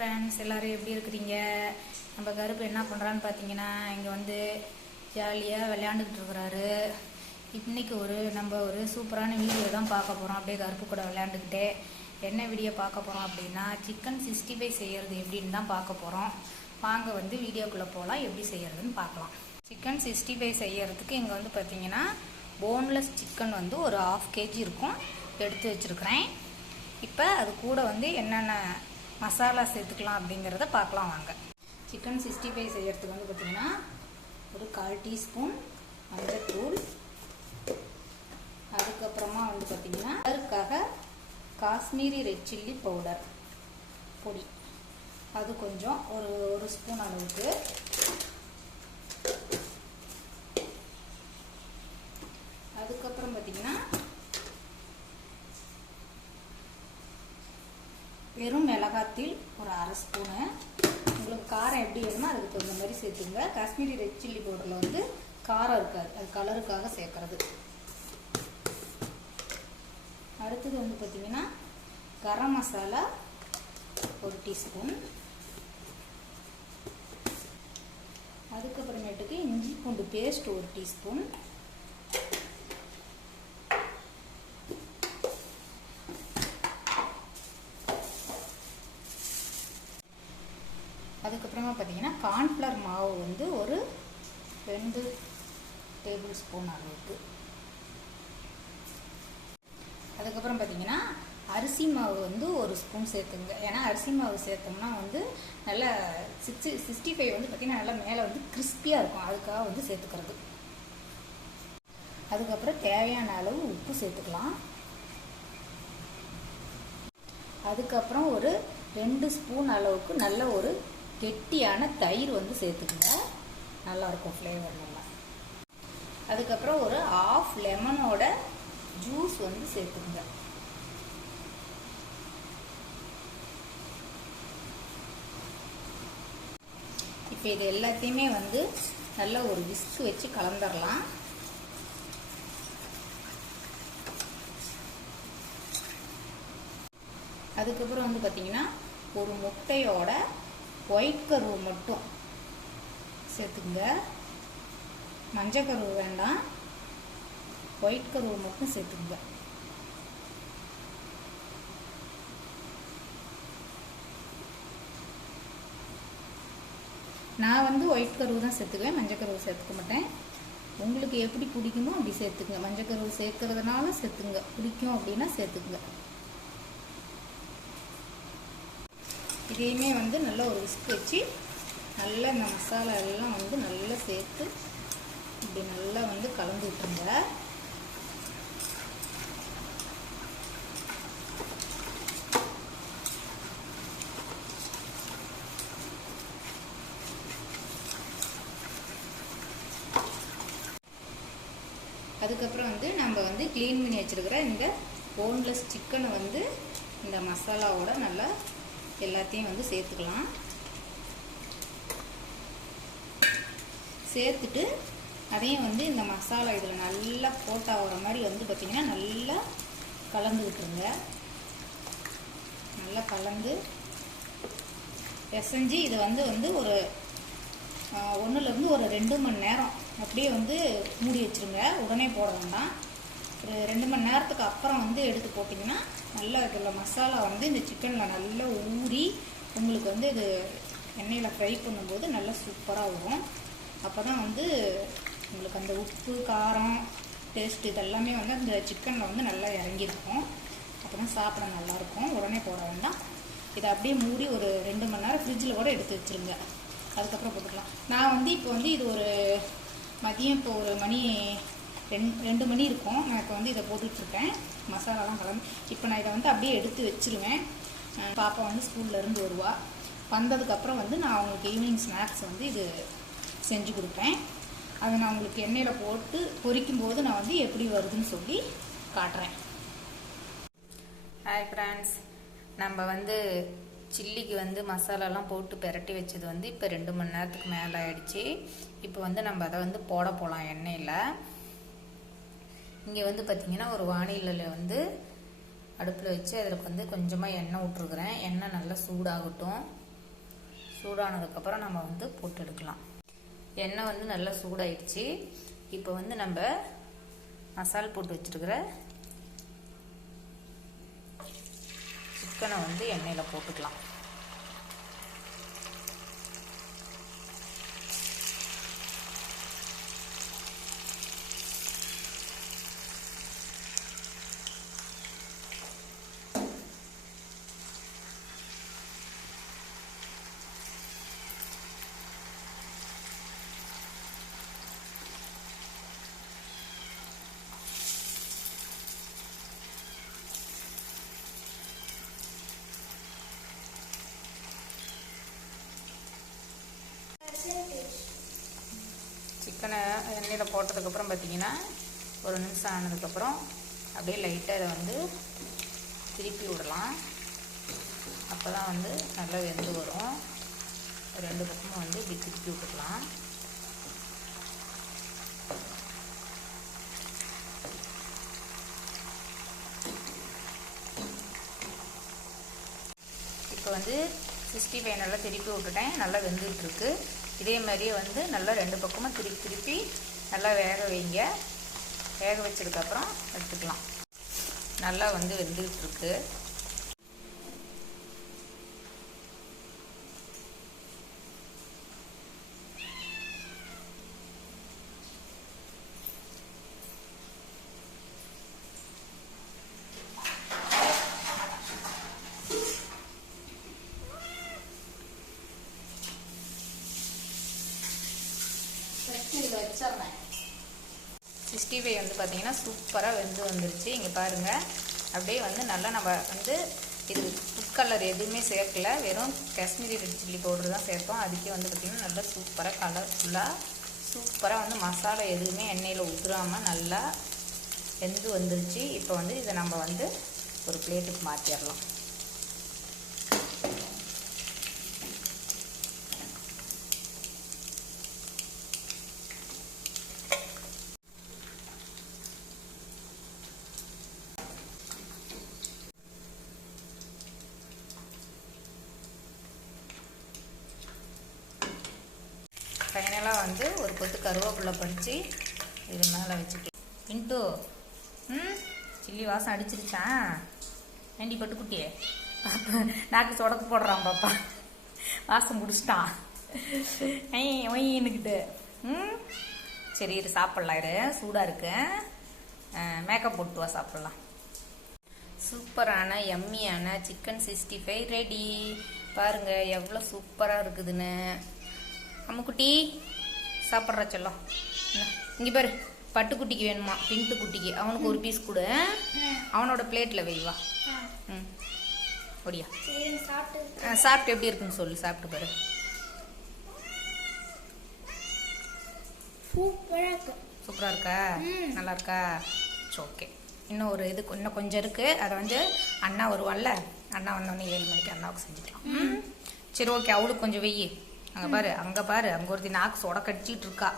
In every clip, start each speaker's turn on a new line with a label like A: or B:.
A: Friends எல்லோரும் எப்படி இருக்கிறீங்க? நம்ம கருப்பு என்ன பண்ணுறான்னு பார்த்தீங்கன்னா இங்கே வந்து ஜாலியாக விளையாண்டுக்கிட்டு இருக்கிறாரு. இன்றைக்கி ஒரு நம்ம ஒரு சூப்பரான வீடியோ தான் பார்க்க போகிறோம் அப்படியே கருப்பு கூட விளையாண்டுக்கிட்டே என்ன வீடியோ பார்க்க போகிறோம் அப்படின்னா சிக்கன் சிக்ஸ்டி ஃபைவ் செய்கிறது எப்படின்னு தான் பார்க்க போகிறோம் வாங்க வந்து வீடியோக்குள்ளே போகலாம் எப்படி செய்கிறதுன்னு பார்க்கலாம். சிக்கன் சிக்ஸ்டி ஃபைவ் செய்கிறதுக்கு இங்கே வந்து பார்த்தீங்கன்னா போன்லெஸ் சிக்கன் வந்து ஒரு ஆஃப் கேஜி இருக்கும். எடுத்து வச்சுருக்கிறேன். இப்போ அது கூட வந்து என்னென்ன மசாலா சேர்த்துக்கலாம் அப்படிங்கிறத பார்க்கலாம் வாங்க. சிக்கன் சிக்ஸ்டி ஃபைவ் செய்யறதுக்கு வந்து பார்த்திங்கன்னா ஒரு கால் டீஸ்பூன் மஞ்சத்தூள். அதுக்கப்புறமா வந்து பார்த்திங்கன்னா அதற்காக காஷ்மீரி ரெட் சில்லி பவுடர் பொடி. அது கொஞ்சம் ஒரு ஒரு ஸ்பூன் அளவுக்கு. அதுக்கப்புறம் பார்த்திங்கன்னா வெறும் மிளகாத்தூள் ஒரு அரை ஸ்பூனு. உங்களுக்கு காரம் எப்படி வேணுமோ அதுக்கு தகுந்த மாதிரி சேர்த்துங்க. காஷ்மீரி ரெட் சில்லி பவுடரில் வந்து காரம் இருக்காது. அது கலருக்காக சேர்க்கறது. அடுத்தது வந்து பார்த்திங்கன்னா கரம் மசாலா ஒரு டீஸ்பூன். அதுக்கப்புறமேட்டுக்கு இஞ்சி பூண்டு பேஸ்ட் ஒரு டீஸ்பூன் அதுக்கப்புறமா பார்த்தீங்கன்னா கார்ன்ஃப்ளவர் மாவு வந்து ஒரு ரெண்டு டேபிள் ஸ்பூன் அளவுக்கு. அதுக்கப்புறம் பார்த்தீங்கன்னா அரிசி மாவு வந்து ஒரு ஸ்பூன் சேர்த்துங்க. ஏன்னா அரிசி மாவு சேர்த்தோம்னா வந்து நல்லா சிக்ஸ்டி சிக்ஸ்டி ஃபைவ் வந்து பார்த்திங்கன்னா நல்லா மேலே வந்து கிறிஸ்பியாக இருக்கும். அதுக்காக வந்து சேர்த்துக்கிறது. அதுக்கப்புறம் தேவையான அளவு உப்பு சேர்த்துக்கலாம். அதுக்கப்புறம் ஒரு ரெண்டு ஸ்பூன் அளவுக்கு நல்ல ஒரு கெட்டியான தயிர் வந்து சேர்த்துக்குங்க. நல்லாயிருக்கும் ஃப்ளேவர் நல்லா. அதுக்கப்புறம் ஒரு ஆஃப் லெமனோட ஜூஸ் வந்து சேர்த்துக்குங்க. இப்போ இது எல்லாத்தையுமே வந்து நல்ல ஒரு விஸ்க் வச்சு கலந்துடலாம் அதுக்கப்புறம் வந்து பார்த்திங்கன்னா ஒரு முட்டையோட ஒயிட் கருவு மட்டும் சேர்த்துக்குங்க. மஞ்சள் கருவு வேண்டாம். ஒயிட் கருவு மட்டும் சேர்த்துக்குங்க. நான் வந்து ஒயிட் கருவு தான் சேர்த்துக்குவேன். மஞ்சள் கருவு சேர்த்துக்க மாட்டேன். உங்களுக்கு எப்படி பிடிக்குமோ அப்படி சேர்த்துக்குங்க. மஞ்சள் கருவு சேர்க்கறதுனால சேர்த்துங்க பிடிக்கும் அப்படின்னா சேர்த்துக்குங்க. இதையுமே வந்து நல்லா ஒரு விஸ்க் வச்சு நல்லா இந்த மசாலா எல்லாம் வந்து நல்லா சேர்த்து இப்படி நல்லா வந்து கலந்து விட்டுருங்க. அதுக்கப்புறம் வந்து நம்ம வந்து க்ளீன் பண்ணி வச்சுருக்கிற இந்த போன்லெஸ் சிக்கனை வந்து இந்த மசாலாவோட நல்லா எல்லாத்தையும் வந்து சேர்த்துக்கலாம். சேர்த்துட்டு அதையும் வந்து இந்த மசாலா இதில் நல்லா போட்டாகிற மாதிரி வந்து பார்த்திங்கன்னா நல்லா கலந்து விட்டுருங்க. நல்லா கலந்து பிசைஞ்சு இதை வந்து வந்து ஒரு ஒன்றுலேருந்து ஒரு ரெண்டு மணி நேரம் அப்படியே வந்து மூடி வச்சுருங்க. உடனே போட வேண்டாம். ஒரு ரெண்டு மணி நேரத்துக்கு அப்புறம் வந்து எடுத்து போட்டிங்கன்னா நல்லா இதில் மசாலா வந்து இந்த சிக்கனில் நல்லா ஊறி உங்களுக்கு வந்து இது எண்ணெயில் ஃப்ரை பண்ணும்போது நல்லா சூப்பராக வரும். அப்போ தான் வந்து உங்களுக்கு அந்த உப்பு காரம் டேஸ்ட் இதெல்லாமே வந்து அந்த சிக்கனில் வந்து நல்லா இறங்கியிருக்கும். அப்போ தான் சாப்பிட நல்லாயிருக்கும் உடனே போட வேண்டாம். இதை அப்படியே மூடி ஒரு ரெண்டு மணி நேரம் ஃப்ரிட்ஜில் கூட எடுத்து வச்சுருங்க. அதுக்கப்புறம் போட்டுக்கலாம். நான் வந்து இப்போ வந்து இது ஒரு மதியம் இப்போ ஒரு மணி ரெண் ரெண்டு மணி இருக்கும். நான் இப்போ வந்து இதை போட்டுட்ருக்கேன். மசாலாலாம் கலந்து இப்போ நான் இதை வந்து அப்படியே எடுத்து வச்சுருவேன். பாப்பா வந்து ஸ்கூல்லேருந்து வருவா. வந்ததுக்கப்புறம் வந்து நான் அவங்களுக்கு ஈவினிங் ஸ்நாக்ஸ் வந்து இது செஞ்சு கொடுப்பேன். அதை நான் உங்களுக்கு எண்ணெயில் போட்டு பொரிக்கும் போது நான் வந்து எப்படி வருதுன்னு சொல்லி காட்டுறேன். ஹாய் ஃப்ரெண்ட்ஸ் நம்ம வந்து சில்லிக்கு வந்து மசாலாலாம் போட்டு பெரட்டி வச்சது வந்து இப்போ ரெண்டு மணி நேரத்துக்கு மேலே ஆயிடுச்சு. இப்போ வந்து நம்ம அதை வந்து போட போகலாம் எண்ணெயில். இங்கே வந்து பார்த்திங்கன்னா ஒரு வானிலையில் வந்து அடுப்பில் வச்சு அதில் வந்து கொஞ்சமாக எண்ணெய் விட்ருக்குறேன் எண்ணெய் நல்லா சூடாகட்டும். சூடானதுக்கப்புறம் நம்ம வந்து போட்டு எடுக்கலாம். எண்ணெய் வந்து நல்லா சூடாயிடுச்சு. இப்போ வந்து நம்ம மசால் போட்டு வச்சுருக்கிற சிக்கனை வந்து எண்ணெயில் போட்டுக்கலாம் சிக்கனை எண்ணெயில் போட்டதுக்கப்புறம் பார்த்தீங்கன்னா ஒரு நிமிஷம் ஆனதுக்கப்புறம் அப்படியே லைட்டாக இதை வந்து திருப்பி விடலாம். அப்போ தான் வந்து நல்லா வெந்து வரும். ரெண்டு பக்கமும் வந்து இப்படி திருப்பி விட்டுக்கலாம். இப்போ வந்து சிக்ஸ்டி ஃபைவ் நல்லா திருப்பி விட்டுட்டேன். நல்லா வெந்துட்டுருக்கு. இதே மாதிரியே வந்து நல்லா ரெண்டு பக்கமும் திருப்பி திருப்பி நல்லா வேக வைங்க. வேக வச்சதுக்கப்புறம் எடுத்துக்கலாம். நல்லா வந்து இதில் வெந்துகிட்ருக்கு சிக்ஸ்டி ஃபைவ் வந்து பார்த்தீங்கன்னா சூப்பராக வெந்து வந்துருச்சு. இங்கே பாருங்கள் அப்படியே வந்து நல்லா நம்ம வந்து இது ஃபுட் கலர் எதுவுமே சேர்க்கல. வெறும் காஷ்மீரி ரெட் சில்லி பவுடர் தான் சேர்த்தோம் அதுக்கே வந்து பார்த்திங்கன்னா நல்லா சூப்பராக கலர்ஃபுல்லாக சூப்பராக வந்து மசாலா எதுவுமே எண்ணெயில் உதிராமல் நல்லா வெந்து வந்துருச்சு. இப்போ வந்து இதை நம்ம வந்து ஒரு பிளேட்டுக்கு மாற்றிடலாம் ஃபைனலாக வந்து ஒரு கொத்து கருவேப்பிலை பறித்து இது மேலே வச்சுட்டு. பின்ட்டு ம் சில்லி வாசம் அடிச்சிருச்சான் ஏண்டி பட்டுக்குட்டியே நாக்கு சொடக்கு போடுறான் பாப்பா. வாசம் முடிச்சிட்டான் ஐய் ஒயின்னுக்கிட்டு ம் சரி இரு சாப்பிட்லாம் இரு. சூடாக இருக்கு. மேக்கப் போட்டு வா சாப்பிட்லாம். சூப்பரான எம்மியான சிக்கன் சிக்ஸ்டி ஃபைவ் ரெடி பாருங்கள் எவ்வளோ சூப்பராக இருக்குதுன்னு. அம்முக்குட்டி சாப்பிட்ற செல்லம். இங்கே பாரு பட்டுக்குட்டிக்கு வேணுமா? பிங்க்கு குட்டிக்கு. அவனுக்கு ஒரு பீஸ் கொடு. அவனோட பிளேட்டில் வைவா ம். ஒடியா
B: சாப்பிட்டு.
A: எப்படி இருக்குன்னு சொல்லு சாப்பிட்டு பாரு.
B: சூப்பராக இருக்கு.
A: நல்லா இருக்கா? ஓகே. இன்னும் ஒரு இது இன்னும் கொஞ்சம் இருக்கு. அதை வந்து அண்ணா வருவான்ல? அண்ணா வந்தோடனே ஏழு மணிக்கு அண்ணாவுக்கு செஞ்சுக்கலாம். சரி ஓகே. அவளுக்கு கொஞ்சம் வெயி அங்கே பாரு அங்கே பாரு அங்கே ஒருத்தி நாக்கு சொட கடிச்சிட்டு இருக்கா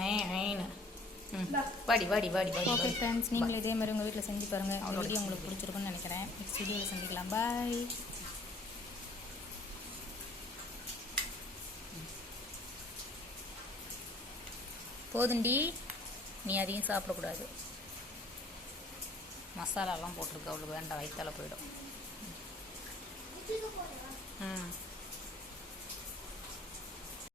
A: ஐ ஐன்னு ம் வாடி வாடி வாடி வாடி.
B: ஓகே. ஃப்ரெண்ட்ஸ் நீங்களும் இதே மாதிரி உங்கள் வீட்டில் செஞ்சு பாருங்கள் வீடியோ உங்களுக்கு பிடிச்சிருக்குன்னு நினைக்கிறேன். நெக்ஸ்ட் வீடியோவில் சந்திக்கலாம். பாய்
A: போதுண்டி. நீ அதையும் சாப்பிடக்கூடாது. மசாலாலாம் போட்டிருக்கு அவளுக்கு வேண்டாம் வயிற்றால போயிடும். ம்